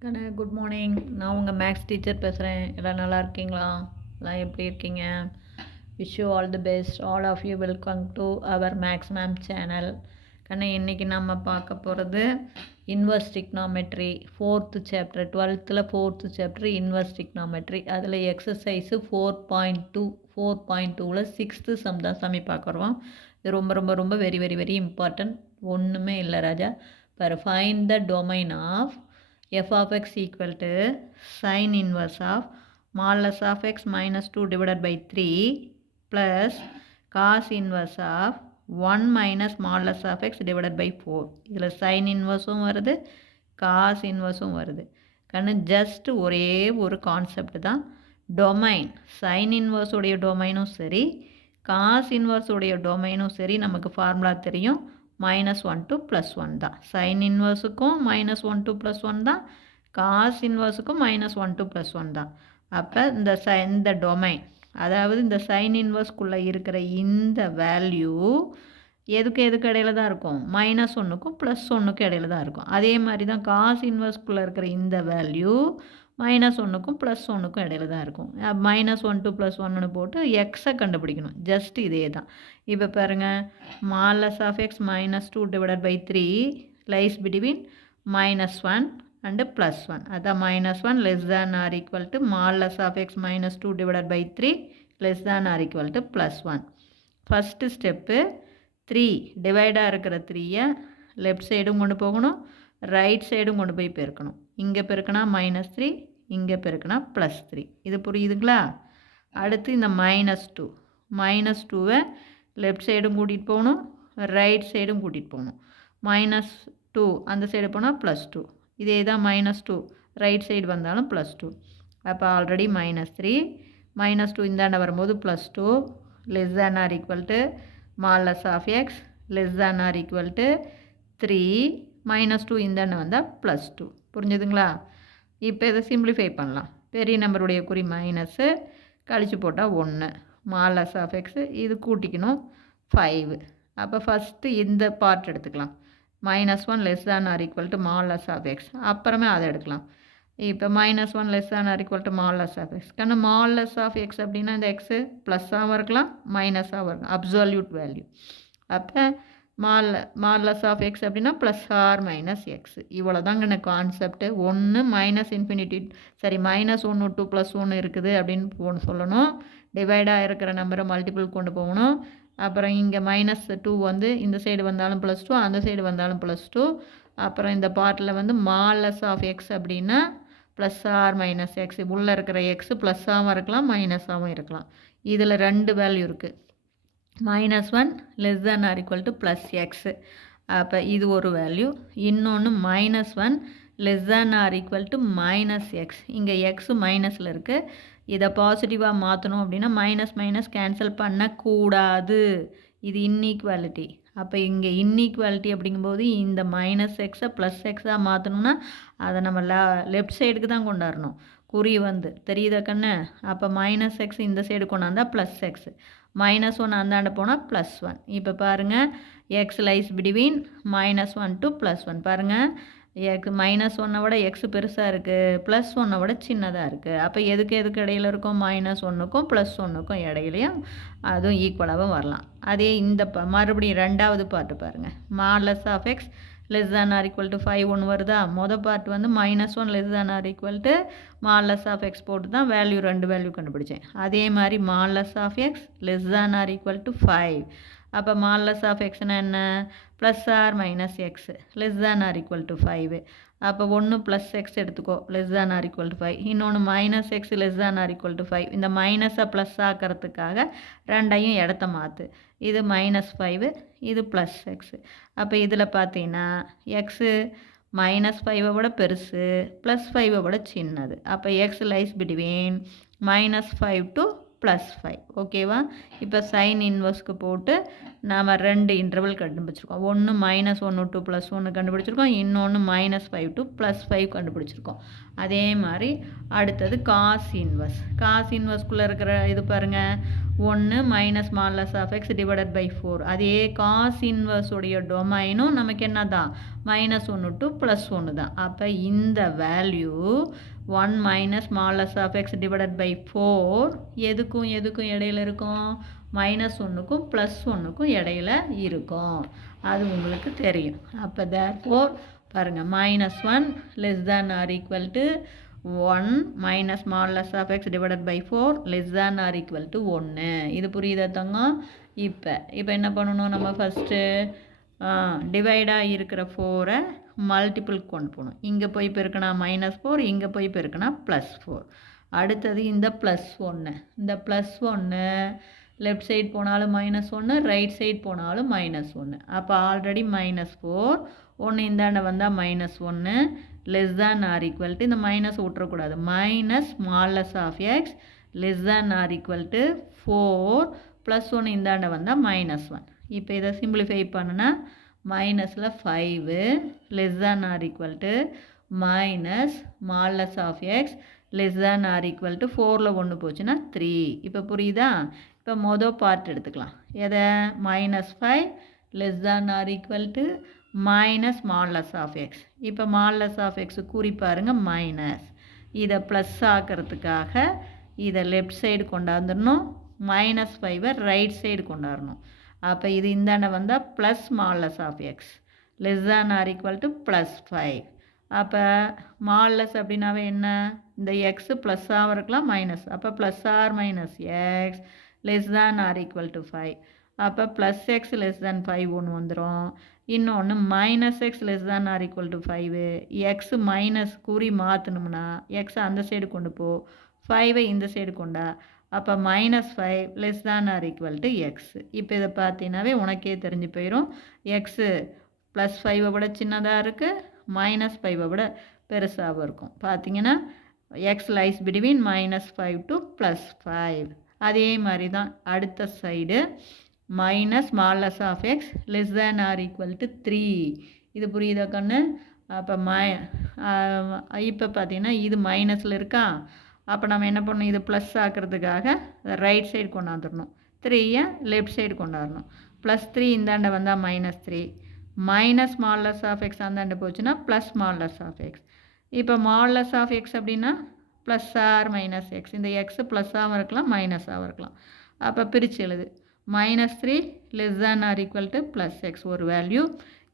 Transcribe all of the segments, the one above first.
Good morning. நான் உங்கள் maths teacher பேசுகிறேன். எல்லாம் நல்லா இருக்கீங்களா? எல்லாம் எப்படி இருக்கீங்க? Wish you all the best. All of you welcome to our maths ma'am channel. இன்றைக்கி நம்ம பார்க்க போகிறது inverse trigonometry 4th chapter, 12th 4th chapter inverse trigonometry. அதில் எக்ஸசைஸு 4.2ல் 6th சம் தான் சாமி பார்க்குறோம். இது ரொம்ப ரொம்ப ரொம்ப வெரி வெரி வெரி இம்பார்ட்டன்ட். ஒன்றுமே இல்லை Raja. Find the domain of f of x equal to sin inverse of modulus of x minus 2 divided by 3 plus cos inverse of 1 minus modulus of x divided by 4. இதில் sin inverseம் வருது, cos inverseம் வருது. Just ஒரே ஒரு concept தான். Domain sin inverse உடைய டொமைனும் சரி, cos inverse உடைய டொமைனும் சரி நமக்கு ஃபார்முலா தெரியும். -1 to +1 தான். சைன் இன்வர்ஸுக்கும் -1 to +1 தான், காஸ் இன்வர்ஸுக்கும் -1 to +1 தான். அப்போ இந்த டொமைன், அதாவது இந்த சைன் இன்வர்ஸ்குள்ளே இருக்கிற இந்த வேல்யூ எதுக்கு இடையில தான் இருக்கும்? -1க்கும் +1க்கும் இடையில தான் இருக்கும். அதே மாதிரி தான் காஸ் இன்வர்ஸ்குள்ளே இருக்கிற இந்த வேல்யூ -1க்கும் +1க்கும் இடையில தான் இருக்கும். -1 to +1ன்னு போட்டு எக்ஸை கண்டுபிடிக்கணும். ஜஸ்ட் இதே தான். இப்போ பாருங்கள், modulus of x -2 divided by 3 lies between -1 and +1. அதான் -1 less than or equal to modulus of x -2 divided by 3 less than or equal to +1. First step 3 டிவைடாக இருக்கிற 3யை லெஃப்ட் சைடும் கொண்டு போகணும், ரைட் சைடும் கொண்டு போய் பெருக்கணும். இங்கே பெருக்கினா -3, இங்கே பெருக்கினா +3. இது புரியுதுங்களா? அடுத்து இந்த -2வை லெஃப்ட் சைடும் கூட்டிகிட்டு போகணும், ரைட் சைடும் கூட்டிகிட்டு போகணும். -2 அந்த சைடு போனால் +2. இதே தான் -2 ரைட் சைடு வந்தாலும் +2. அப்போ ஆல்ரெடி -3, -2 இந்தாண்ட வரும்போது +2 less than or equal to modulus of x less than or equal to 3, -2 இந்தாண்ட வந்தால் +2. புரிஞ்சுதுங்களா? இப்போ இதை சிம்பிளிஃபை பண்ணலாம். பெரிய நம்பருடைய குறி மைனஸு, கழிச்சு போட்டால் 1, மாலஸ் ஆஃப் எக்ஸு இது கூட்டிக்கணும் 5. அப்போ ஃபஸ்ட்டு இந்த பார்ட் எடுத்துக்கலாம். -1 less than or equal to modulus of x, அப்புறமே அதை எடுக்கலாம். இப்போ -1 less than or equal to modulus of x. Modulus of x அப்படின்னா இந்த எக்ஸு ப்ளஸ்ஸாகவும் இருக்கலாம், மைனஸாகவும் இருக்கலாம். Absolute value. அப்போ மாலஸ் ஆஃப் எக்ஸ் அப்படின்னா ப்ளஸ் ஆர் மைனஸ் எக்ஸ். இவ்வளோ தாங்க கான்செப்ட்டு. ஒன்று -∞, சரி -1 to +1 இருக்குது அப்படின்னு சொல்லணும். டிவைடாக இருக்கிற நம்பரை மல்டிபிள் கொண்டு போகணும். அப்புறம் இங்கே -2 வந்து இந்த சைடு வந்தாலும் +2, அந்த சைடு வந்தாலும் +2. அப்புறம் இந்த பார்ட்டில் வந்து மாலஸ் ஆஃப் எக்ஸ் அப்படின்னா ப்ளஸ் ஆர் மைனஸ் எக்ஸ். உள்ளே இருக்கிற எக்ஸு ப்ளஸ்ஸாகவும் இருக்கலாம், மைனஸாகவும் இருக்கலாம். இதில் 2 வேல்யூ இருக்குது. -1 less than or equal to +x. அப்போ இது ஒரு வேல்யூ. இன்னொன்று -1 less than or equal to -x. இங்கே எக்ஸு மைனஸில் இருக்குது. இதை பாசிட்டிவாக மாற்றணும் அப்படின்னா மைனஸ் கேன்சல் பண்ணக்கூடாது. இது இன்ஈக்வாலிட்டி. அப்போ இங்கே இன்ஈக்வாலிட்டி அப்படிங்கும்போது இந்த -xஐ +xஆக மாற்றணும்னா அதை நம்ம லெஃப்ட் சைடுக்கு தான் கொண்டாடணும். குறி வந்து தெரியுதா கண்ணு? அப்போ -x இந்த சைடு கொண்டாந்தா +x, -1 அந்தாண்ட போனால் +1. இப்போ பாருங்கள், எக்ஸ் லைஸ் பிட்வீன் -1 to +1. பாருங்கள், -1 விட எக்ஸ் பெருசாக இருக்குது, +1 விட சின்னதாக இருக்குது. அப்போ எதுக்கு இடையில இருக்கும்? -1க்கும் +1க்கும் இடையிலையும் அதுவும் ஈக்குவலாகவும் வரலாம். அதே இந்த மறுபடியும் ரெண்டாவது பார்ட்டு பாருங்கள். Modulus of x less than or equal to 5 ஒன்று வருதா? மொதல் பார்ட் வந்து -1 less than or equal to modulus of x போட்டு தான் வேல்யூ 2 வேல்யூ கண்டுபிடிச்சேன். அதே மாதிரி modulus of x less than or equal to 5. அப்போ மாலஸ் ஆஃப் எக்ஸ்னா என்ன? Plus or minus x less than or equal to 5. அப்போ ஒன்று +x எடுத்துக்கோ, less than or equal to 5. இன்னொன்று -x less than or equal to 5. இந்த மைனஸை plus ஆக்கிறதுக்காக ரெண்டையும் இடத்த மாற்று. இது -5, இது +x. அப்போ இதில் பார்த்தீங்கன்னா எக்ஸு -5 விட பெருசு, +5 விட சின்னது. அப்போ எக்ஸ் லைஸ் பிட்வீன் -5 to +5. ஓகேவா? இப்போ சைன் இன்வர்ஸ்க்கு போட்டு நாம் 2 இன்டர்வல் கண்டுபிடிச்சிருக்கோம். ஒன்று -1 to +1 கண்டுபிடிச்சிருக்கோம், இன்னொன்று -5 to +5 கண்டுபிடிச்சிருக்கோம். அதே மாதிரி அடுத்தது காஸ் இன்வர்ஸ். காஸ் இன்வர்ஸ்குள்ளே இருக்கிற இது பாருங்கள், 1 மைனஸ் மாலஸ் ஆஃப் எக்ஸ் டிவைடட் பை 4. அதே காஸ் இன்வர்ஸுடைய டொமைனும் நமக்கு என்ன தான்? -1 to +1 தான். அப்போ இந்த value 1 minus modulus of x divided by 4 எதுக்கும் இடையில இருக்கும்? -1க்கும் +1க்கும் இடையில இருக்கும். அது உங்களுக்கு தெரியும். அப்போ therefore பாருங்கள் -1 less than or equal to 1 minus smallest of x divided by 4 less than or equal to 1. இது புரியுதா தங்கம்? இப்போ என்ன பண்ணணும்? நம்ம ஃபஸ்ட்டு டிவைடாக இருக்கிற 4 மல்டிபிள் கொண்டு போகணும். இங்கே போய் பெருக்கினா -4, இங்கே போய் பெருக்கினா +4. அடுத்தது இந்த +1, இந்த +1 லெஃப்ட் சைடு போனாலும் -1, ரைட் சைடு போனாலும் -1. அப்போ ஆல்ரெடி -4, 1 இந்தாண்ட வந்தால் -1 less than or equal to, இந்த மைனஸ் விட்டுறக்கூடாது, minus modulus of x less than or equal to 4 +1 இந்தாண்ட வந்தால் -1. இப்போ இதை சிம்பிளிஃபை பண்ணுனா மைனஸில் 5 less than or equal to minus modulus of x less than or equal to 4ல் 1 போச்சுன்னா 3. இப்போ புரியுதா? இப்போ மொதல் பார்ட் எடுத்துக்கலாம். எதை? -5 less than or equal to minus modulus of x. இப்போ மாலஸ் ஆஃப் எக்ஸு கூறி பாருங்கள் மைனஸ். இதை ப்ளஸ் ஆக்கிறதுக்காக இதை லெஃப்ட் சைடு கொண்டாந்துடணும், -5 ரைட் சைடு கொண்டாடணும். அப்போ இது இந்தாண்ட வந்தால் plus modulus of x less than or equal to +5. அப்போ மாலஸ் அப்படின்னாவே என்ன? இந்த எக்ஸு ப்ளஸ்ஸாகவும் இருக்கலாம் மைனஸ். அப்போ plus or minus x less than or equal to 5. அப்போ ப்ளஸ் எக்ஸ் லெஸ் தேன் 5 ஒன்று வந்துடும். இன்னொன்று -x less than or equal to 5. X minus கூறி மாற்றணும்னா எக்ஸை அந்த சைடு கொண்டு போ, 5ஐ இந்த சைடு கொண்டா. அப்போ -5 less than or equal to X. இப்போ இதை பார்த்தீங்கன்னாவே உனக்கே தெரிஞ்சு போயிடும். எக்ஸு +5 விட சின்னதாக இருக்குது, -5 விட பெருசாகவும் இருக்கும். பார்த்தீங்கன்னா எக்ஸ் லைஸ் பிட்வீன் -5 to +5. அதே மாதிரி தான் அடுத்த side minus modulus of x less than or equal to 3. இது புரியுதா கண்ணு? அப்போ இப்போ பார்த்தீங்கன்னா இது மைனஸில் இருக்கா. அப்போ நம்ம என்ன பண்ணணும்? இது ப்ளஸ் ஆக்கிறதுக்காக ரைட் சைடு கொண்டாந்துடணும், 3ஐ லெஃப்ட் சைடு கொண்டாடணும். +3 இந்தாண்ட வந்தால் -3, மைனஸ் ஸ்மாலஸ் ஆஃப் எக்ஸ் அந்தாண்ட போச்சுன்னா ப்ளஸ் ஸ்மாலஸ் ஆஃப் எக்ஸ். இப்போ மாலஸ் ஆஃப் எக்ஸ் அப்படின்னா ப்ளஸ் ஆர் மைனஸ் எக்ஸ். இந்த எக்ஸு ப்ளஸ்ஸாகவும் இருக்கலாம் மைனஸாகவும் இருக்கலாம். அப்போ பிரித்து எழுது. -3 less than or equal to +x ஒரு வேல்யூ,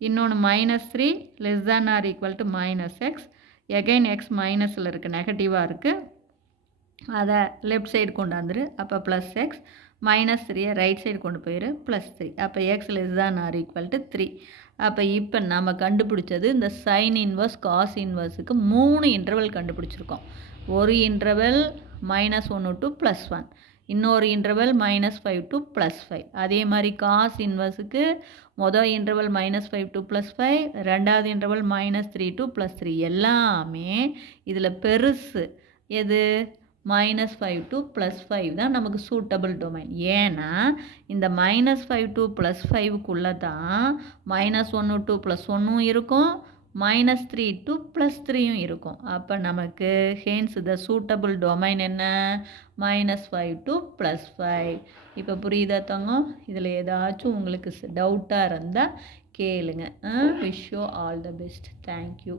இன்னொன்று -3 less than or equal to -x. Again x மைனஸில் இருக்குது, நெகட்டிவாக இருக்குது, அதை லெஃப்ட் சைடு கொண்டாந்துரு. அப்போ +x, -3ஐ ரைட் சைடு கொண்டு போயிரு, +3. அப்போ X less than or equal to 3. அப்போ இப்போ நம்ம கண்டுபிடிச்சது இந்த சைன் இன்வர்ஸ் காஸ் இன்வர்ஸுக்கு 3 இன்டர்வல் கண்டுபிடிச்சிருக்கோம். ஒரு இன்டர்வல் -1 to +1, இன்னொரு இன்டர்வல் -5 to +5. அதே மாதிரி காஸ் இன்வர்ஸுக்கு மொதல் இன்டர்வல் -5 to +5, ரெண்டாவது இன்டர்வல் -3 to +3. எல்லாமே இதில் பெருசு எது? -5 to +5 தான் நமக்கு சூட்டபிள் டொமைன். ஏன்னா இந்த -5 to +5க்குள்ளே தான் -1 to +1 இருக்கும், -3 to +3 இருக்கும். அப்போ நமக்கு ஹென்ஸ் த சூட்டபிள் டொமைன் என்ன? -5 to +5. இப்போ புரியுதா தங்கம்? இதில் ஏதாச்சும் உங்களுக்கு டவுட்டாக இருந்தால் கேளுங்க. Wish you all the best. Thank you.